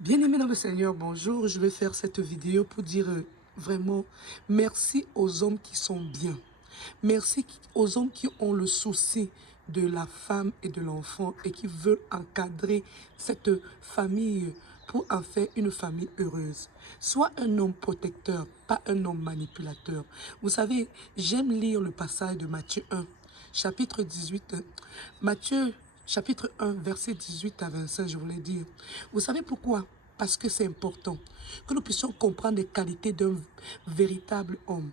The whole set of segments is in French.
Bien-aimés dans le Seigneur, bonjour. Je vais faire cette vidéo pour dire vraiment merci aux hommes qui sont bien. Merci aux hommes qui ont le souci de la femme et de l'enfant et qui veulent encadrer cette famille pour en faire une famille heureuse. Sois un homme protecteur, pas un homme manipulateur. Vous savez, j'aime lire le passage de Matthieu 1, chapitre 18. Matthieu chapitre 1, verset 18 à 25, je voulais dire. Vous savez pourquoi? Parce que c'est important que nous puissions comprendre les qualités d'un véritable homme.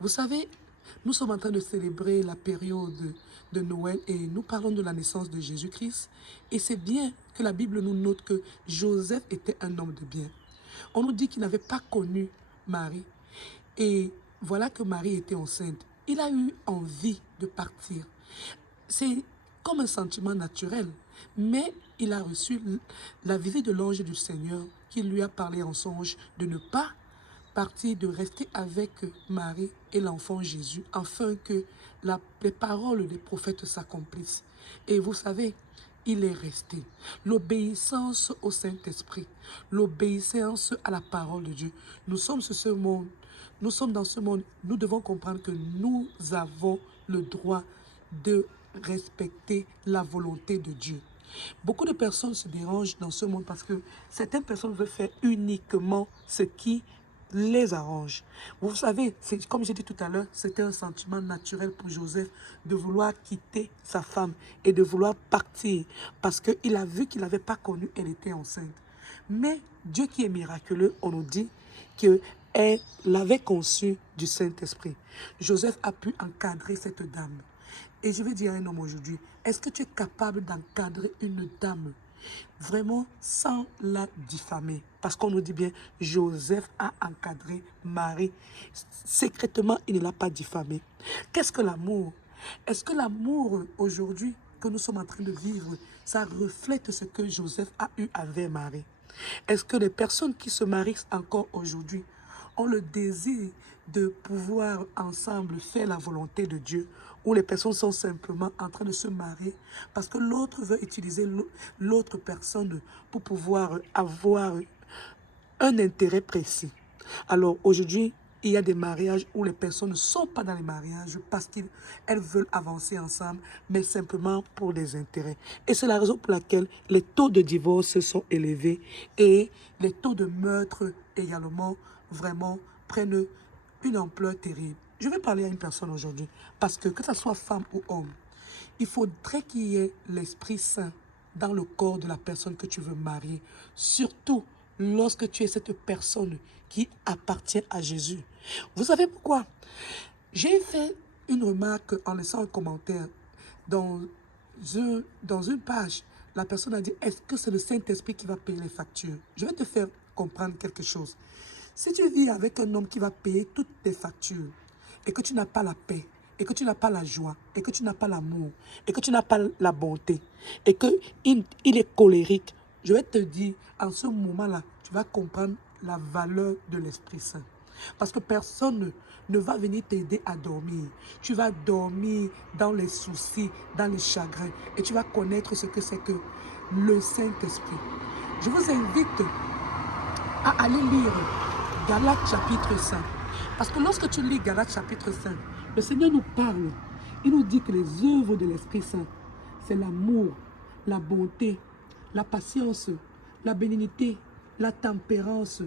Vous savez, nous sommes en train de célébrer la période de Noël et nous parlons de la naissance de Jésus-Christ. Et c'est bien que la Bible nous note que Joseph était un homme de bien. On nous dit qu'il n'avait pas connu Marie. Et voilà que Marie était enceinte. Il a eu envie de partir. C'est comme un sentiment naturel, mais il a reçu la visite de l'ange du Seigneur qui lui a parlé en songe de ne pas partir, de rester avec Marie et l'enfant Jésus, afin que les paroles des prophètes s'accomplissent. Et vous savez, il est resté. L'obéissance au Saint-Esprit, l'obéissance à la parole de Dieu. Nous sommes sur ce monde, nous sommes dans ce monde, nous devons comprendre que nous avons le droit de respecter la volonté de Dieu. Beaucoup de personnes se dérangent dans ce monde parce que certaines personnes veulent faire uniquement ce qui les arrange. Vous savez, comme j'ai dit tout à l'heure, c'était un sentiment naturel pour Joseph de vouloir quitter sa femme et de vouloir partir parce qu'il a vu qu'il n'avait pas connu, elle était enceinte. Mais Dieu qui est miraculeux, on nous dit qu'elle l'avait conçu du Saint-Esprit. Joseph a pu encadrer cette dame. Et je vais dire à un homme aujourd'hui, est-ce que tu es capable d'encadrer une dame vraiment sans la diffamer? Parce qu'on nous dit bien, Joseph a encadré Marie. Secrètement, il ne l'a pas diffamée. Qu'est-ce que l'amour? Est-ce que l'amour aujourd'hui que nous sommes en train de vivre, ça reflète ce que Joseph a eu avec Marie? Est-ce que les personnes qui se marient encore aujourd'hui ont le désir de pouvoir ensemble faire la volonté de Dieu, ou les personnes sont simplement en train de se marier parce que l'autre veut utiliser l'autre personne pour pouvoir avoir un intérêt précis? Alors aujourd'hui, il y a des mariages où les personnes ne sont pas dans les mariages parce qu'elles veulent avancer ensemble, mais simplement pour des intérêts. Et c'est la raison pour laquelle les taux de divorce sont élevés et les taux de meurtre également vraiment prennent une ampleur terrible. Je vais parler à une personne aujourd'hui parce que ce soit femme ou homme, il faudrait qu'il y ait l'Esprit Saint dans le corps de la personne que tu veux marier. Surtout lorsque tu es cette personne qui appartient à Jésus. Vous savez pourquoi? J'ai fait une remarque en laissant un commentaire dans une page. La personne a dit, est-ce que c'est le Saint-Esprit qui va payer les factures? Je vais te faire comprendre quelque chose. Si tu vis avec un homme qui va payer toutes tes factures et que tu n'as pas la paix, et que tu n'as pas la joie, et que tu n'as pas l'amour, et que tu n'as pas la bonté, et qu'il est colérique, je vais te dire, en ce moment-là, tu vas comprendre la valeur de l'Esprit Saint. Parce que personne ne va venir t'aider à dormir. Tu vas dormir dans les soucis, dans les chagrins, et tu vas connaître ce que c'est que le Saint-Esprit. Je vous invite à aller lire Galates chapitre 5. Parce que lorsque tu lis Galates chapitre 5, le Seigneur nous parle. Il nous dit que les œuvres de l'Esprit Saint, c'est l'amour, la bonté, la patience, la bénignité, la tempérance,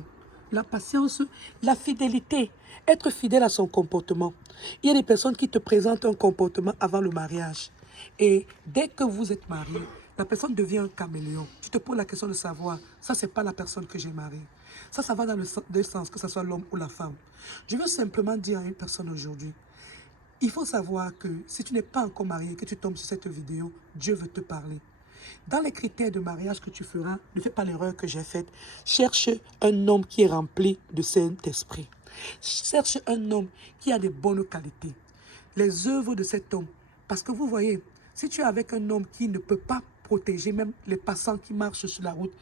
la patience, la fidélité. Être fidèle à son comportement. Il y a des personnes qui te présentent un comportement avant le mariage. Et dès que vous êtes mariés, la personne devient un caméléon. Tu te poses la question de savoir, ça, c'est pas la personne que j'ai mariée. Ça va dans le deux sens, que ce soit l'homme ou la femme. Je veux simplement dire à une personne aujourd'hui, il faut savoir que si tu n'es pas encore marié, que tu tombes sur cette vidéo, Dieu veut te parler. Dans les critères de mariage que tu feras, ne fais pas l'erreur que j'ai faite. Cherche un homme qui est rempli de Saint-Esprit. Cherche un homme qui a de bonnes qualités. Les œuvres de cet homme. Parce que vous voyez, si tu es avec un homme qui ne peut pas protéger même les passants qui marchent sur la route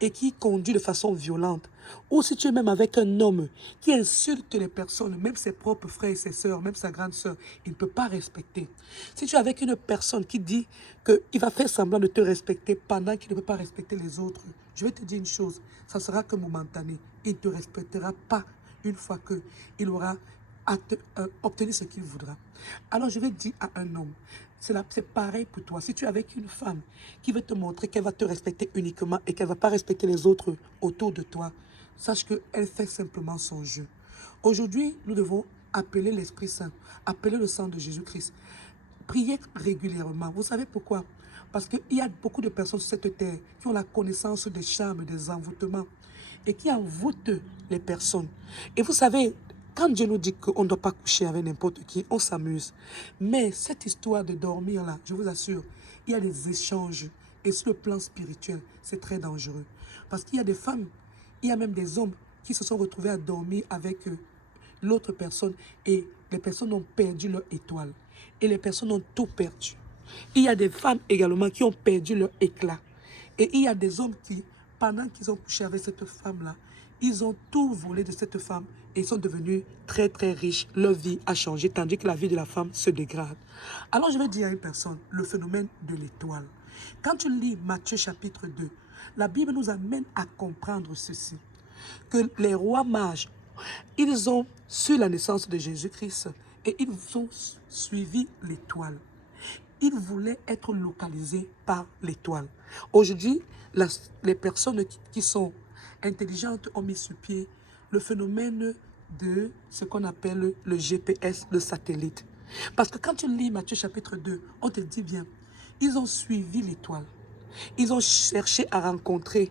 et qui conduit de façon violente, ou si tu es même avec un homme qui insulte les personnes, même ses propres frères et ses sœurs, même sa grande sœur, il ne peut pas respecter. Si tu es avec une personne qui dit qu'il va faire semblant de te respecter pendant qu'il ne peut pas respecter les autres, je vais te dire une chose, ça sera que momentané. Il ne te respectera pas une fois qu'il aura obtenu ce qu'il voudra. Alors je vais dire à un homme, c'est pareil pour toi. Si tu es avec une femme qui veut te montrer qu'elle va te respecter uniquement et qu'elle ne va pas respecter les autres autour de toi, sache qu'elle fait simplement son jeu. Aujourd'hui, nous devons appeler l'Esprit Saint, appeler le sang de Jésus-Christ. Priez régulièrement. Vous savez pourquoi? Parce qu'il y a beaucoup de personnes sur cette terre qui ont la connaissance des charmes, des envoûtements et qui envoûtent les personnes. Et vous savez, quand Dieu nous dit qu'on ne doit pas coucher avec n'importe qui, on s'amuse. Mais cette histoire de dormir là, je vous assure, il y a des échanges. Et sur le plan spirituel, c'est très dangereux. Parce qu'il y a des femmes, il y a même des hommes qui se sont retrouvés à dormir avec l'autre personne et les personnes ont perdu leur étoile. Et les personnes ont tout perdu. Il y a des femmes également qui ont perdu leur éclat. Et il y a des hommes qui, pendant qu'ils ont couché avec cette femme-là, ils ont tout volé de cette femme et ils sont devenus très très riches. Leur vie a changé tandis que la vie de la femme se dégrade. Alors je vais dire à une personne le phénomène de l'étoile. Quand tu lis Matthieu chapitre 2, la Bible nous amène à comprendre ceci. Que les rois mages, ils ont su la naissance de Jésus-Christ et ils ont suivi l'étoile. Ils voulaient être localisés par l'étoile. Aujourd'hui, les personnes qui sont intelligentes ont mis sur pied le phénomène de ce qu'on appelle le GPS, le satellite. Parce que quand tu lis Matthieu chapitre 2, on te dit bien, ils ont suivi l'étoile. Ils ont cherché à rencontrer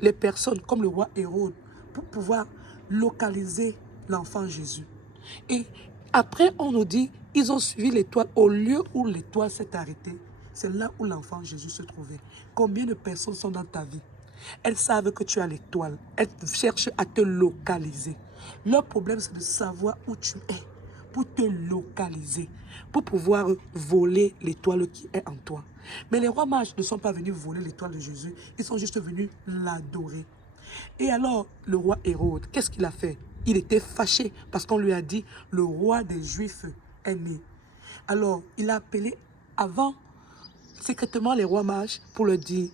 les personnes comme le roi Hérode pour pouvoir localiser l'enfant Jésus. Et après, on nous dit, ils ont suivi l'étoile au lieu où l'étoile s'est arrêtée. C'est là où l'enfant Jésus se trouvait. Combien de personnes sont dans ta vie? Elles savent que tu as l'étoile. Elles cherchent à te localiser. Leur problème, c'est de savoir où tu es pour te localiser, pour pouvoir voler l'étoile qui est en toi. Mais les rois mages ne sont pas venus voler l'étoile de Jésus. Ils sont juste venus l'adorer. Et alors, le roi Hérode, qu'est-ce qu'il a fait? Il était fâché parce qu'on lui a dit, le roi des Juifs est né. Alors, il a appelé avant, secrètement, les rois mages pour leur dire,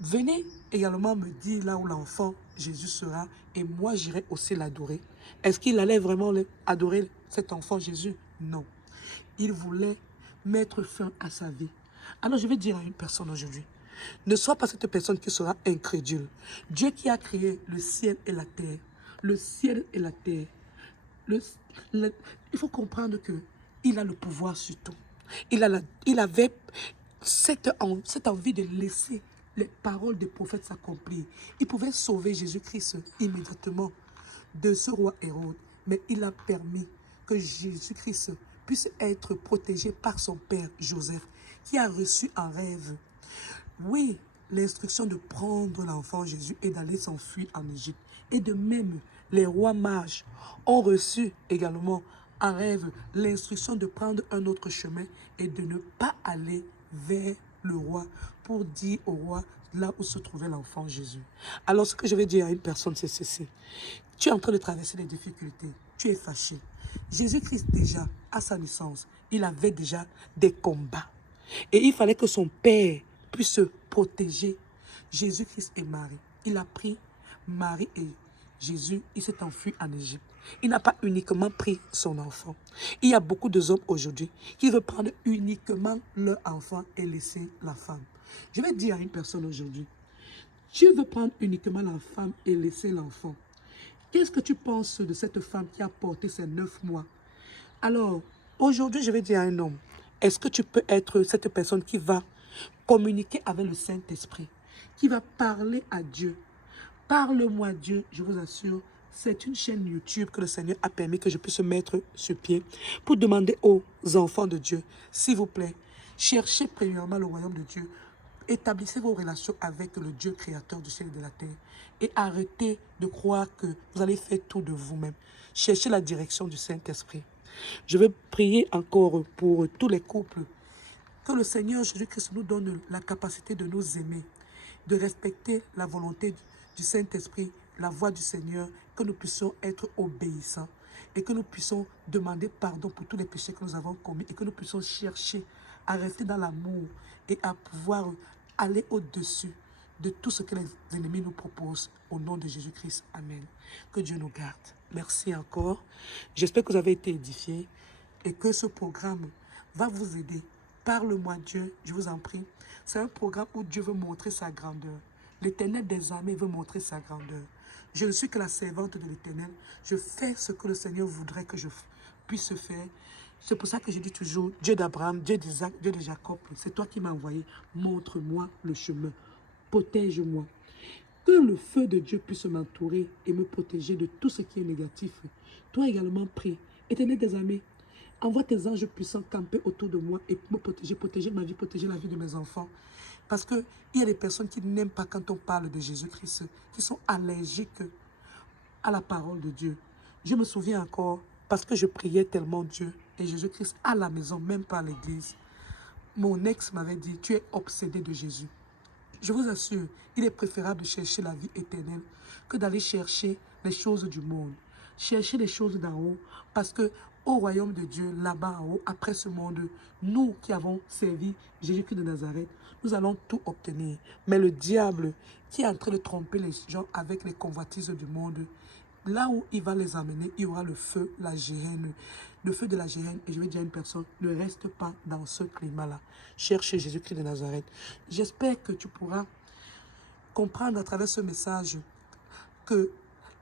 venez également me dire là où l'enfant Jésus sera et moi j'irai aussi l'adorer. Est-ce qu'il allait vraiment adorer cet enfant Jésus? Non. Il voulait mettre fin à sa vie. Alors je vais dire à une personne aujourd'hui, ne sois pas cette personne qui sera incrédule. Dieu qui a créé le ciel et la terre, le ciel et la terre, il faut comprendre qu'il a le pouvoir sur tout. Il avait cette envie de laisser les paroles des prophètes s'accomplir. Il pouvait sauver Jésus-Christ immédiatement de ce roi Hérode, mais il a permis que Jésus-Christ puisse être protégé par son père Joseph, qui a reçu un rêve. Oui, l'instruction de prendre l'enfant Jésus et d'aller s'enfuir en Égypte. Et de même, les rois mages ont reçu également un rêve, l'instruction de prendre un autre chemin et de ne pas aller vers le roi pour dire au roi là où se trouvait l'enfant Jésus. Alors ce que je vais dire à une personne, c'est ceci. Tu es en train de traverser des difficultés, tu es fâché. Jésus-Christ déjà, à sa naissance, il avait déjà des combats. Et il fallait que son père puisse protéger Jésus-Christ et Marie. Il a pris Marie et Jésus, il s'est enfui en Égypte. Il n'a pas uniquement pris son enfant. Il y a beaucoup de hommes aujourd'hui qui veulent prendre uniquement leur enfant et laisser la femme. Je vais dire à une personne aujourd'hui, tu veux prendre uniquement la femme et laisser l'enfant. Qu'est-ce que tu penses de cette femme qui a porté ses 9 mois? Alors, aujourd'hui, je vais dire à un homme, est-ce que tu peux être cette personne qui va communiquer avec le Saint-Esprit, qui va parler à Dieu? Parle-moi Dieu, je vous assure, c'est une chaîne YouTube que le Seigneur a permis que je puisse mettre sur pied pour demander aux enfants de Dieu, s'il vous plaît, cherchez premièrement le royaume de Dieu, établissez vos relations avec le Dieu créateur du ciel et de la terre et arrêtez de croire que vous allez faire tout de vous-même. Cherchez la direction du Saint-Esprit. Je vais prier encore pour tous les couples. Que le Seigneur Jésus-Christ nous donne la capacité de nous aimer, de respecter la volonté du Saint-Esprit, la voix du Seigneur, que nous puissions être obéissants et que nous puissions demander pardon pour tous les péchés que nous avons commis et que nous puissions chercher à rester dans l'amour et à pouvoir aller au-dessus de tout ce que les ennemis nous proposent. Au nom de Jésus-Christ, amen. Que Dieu nous garde. Merci encore. J'espère que vous avez été édifiés et que ce programme va vous aider. Parle-moi Dieu, je vous en prie. C'est un programme où Dieu veut montrer sa grandeur. L'Éternel des armées veut montrer sa grandeur. Je ne suis que la servante de l'Éternel. Je fais ce que le Seigneur voudrait que je puisse faire. C'est pour ça que je dis toujours, Dieu d'Abraham, Dieu d'Isaac, Dieu de Jacob, c'est toi qui m'as envoyé. Montre-moi le chemin. Protège-moi. Que le feu de Dieu puisse m'entourer et me protéger de tout ce qui est négatif. Toi également, prie. Éternel des armées, envoie tes anges puissants camper autour de moi et me protéger, protéger ma vie, protéger la vie de mes enfants. Parce qu'il y a des personnes qui n'aiment pas quand on parle de Jésus-Christ, qui sont allergiques à la parole de Dieu. Je me souviens encore, parce que je priais tellement Dieu et Jésus-Christ à la maison, même pas à l'église. Mon ex m'avait dit, tu es obsédé de Jésus. Je vous assure, il est préférable de chercher la vie éternelle que d'aller chercher les choses du monde. Chercher les choses d'en haut, parce que au royaume de Dieu, là-bas en haut, après ce monde, nous qui avons servi Jésus-Christ de Nazareth, nous allons tout obtenir. Mais le diable qui est en train de tromper les gens avec les convoitises du monde, là où il va les amener, il y aura le feu, la géhenne. Le feu de la géhenne, et je vais dire à une personne, ne reste pas dans ce climat-là. Cherche Jésus-Christ de Nazareth. J'espère que tu pourras comprendre à travers ce message que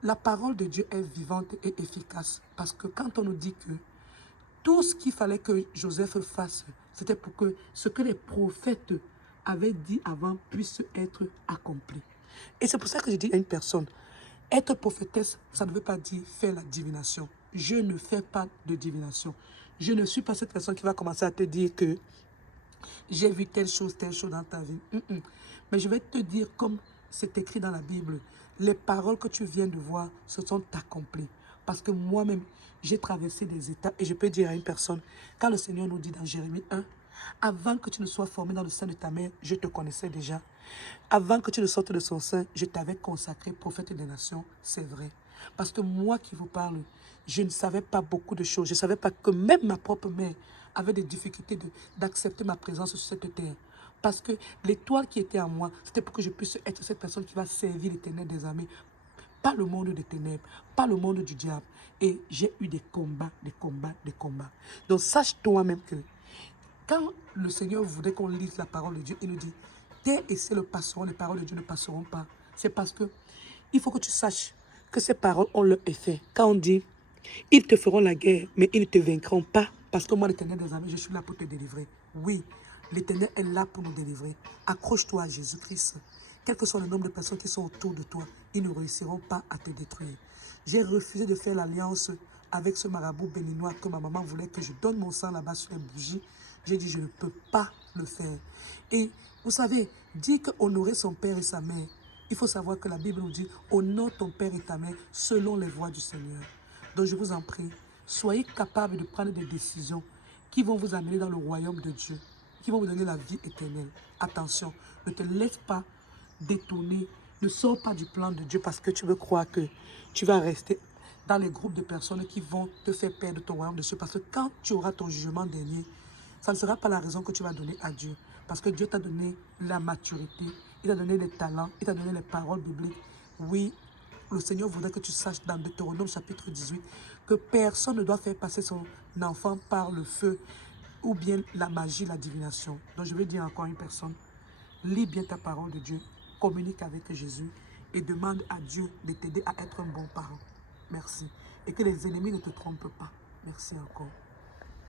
la parole de Dieu est vivante et efficace. Parce que quand on nous dit que tout ce qu'il fallait que Joseph fasse, c'était pour que ce que les prophètes avaient dit avant puisse être accompli. Et c'est pour ça que je dis à une personne, être prophétesse, ça ne veut pas dire faire la divination. Je ne fais pas de divination. Je ne suis pas cette personne qui va commencer à te dire que j'ai vu telle chose dans ta vie. Mais je vais te dire comme c'est écrit dans la Bible, les paroles que tu viens de voir se sont accomplies. Parce que moi-même, j'ai traversé des étapes et je peux dire à une personne, quand le Seigneur nous dit dans Jérémie 1, avant que tu ne sois formé dans le sein de ta mère, je te connaissais déjà. Avant que tu ne sortes de son sein, je t'avais consacré prophète des nations, c'est vrai. Parce que moi qui vous parle, je ne savais pas beaucoup de choses. Je ne savais pas que même ma propre mère avait des difficultés d'accepter ma présence sur cette terre. Parce que l'étoile qui était en moi, c'était pour que je puisse être cette personne qui va servir l'Éternel des armées. Pas le monde des ténèbres, pas le monde du diable. Et j'ai eu des combats, des combats, des combats. Donc sache toi-même que quand le Seigneur voudrait qu'on lise la parole de Dieu, il nous dit, terre et ciel passeront, les paroles de Dieu ne passeront pas. C'est parce que il faut que tu saches que ces paroles ont leur effet. Quand on dit, ils te feront la guerre, mais ils ne te vaincront pas. Parce que moi, l'Éternel des armées, je suis là pour te délivrer. Oui, l'Éternel est là pour nous délivrer. Accroche-toi à Jésus-Christ. Quel que soit le nombre de personnes qui sont autour de toi, ils ne réussiront pas à te détruire. J'ai refusé de faire l'alliance avec ce marabout béninois que ma maman voulait que je donne mon sang là-bas sur les bougies. J'ai dit, je ne peux pas le faire. Et vous savez, dire qu'honorer son père et sa mère, il faut savoir que la Bible nous dit, honore ton père et ta mère selon les voies du Seigneur. Donc je vous en prie, soyez capables de prendre des décisions qui vont vous amener dans le royaume de Dieu, qui vont vous donner la vie éternelle. Attention, ne te laisse pas détourner, ne sors pas du plan de Dieu parce que tu veux croire que tu vas rester dans les groupes de personnes qui vont te faire perdre ton royaume de Dieu. Parce que quand tu auras ton jugement dernier, ça ne sera pas la raison que tu vas donner à Dieu. Parce que Dieu t'a donné la maturité, il t'a donné les talents, il t'a donné les paroles bibliques. Oui, le Seigneur voudrait que tu saches dans Deutéronome chapitre 18 que personne ne doit faire passer son enfant par le feu ou bien la magie, la divination. Donc je vais dire encore à une personne, lis bien ta parole de Dieu, communique avec Jésus et demande à Dieu de t'aider à être un bon parent. Merci. Et que les ennemis ne te trompent pas. Merci encore.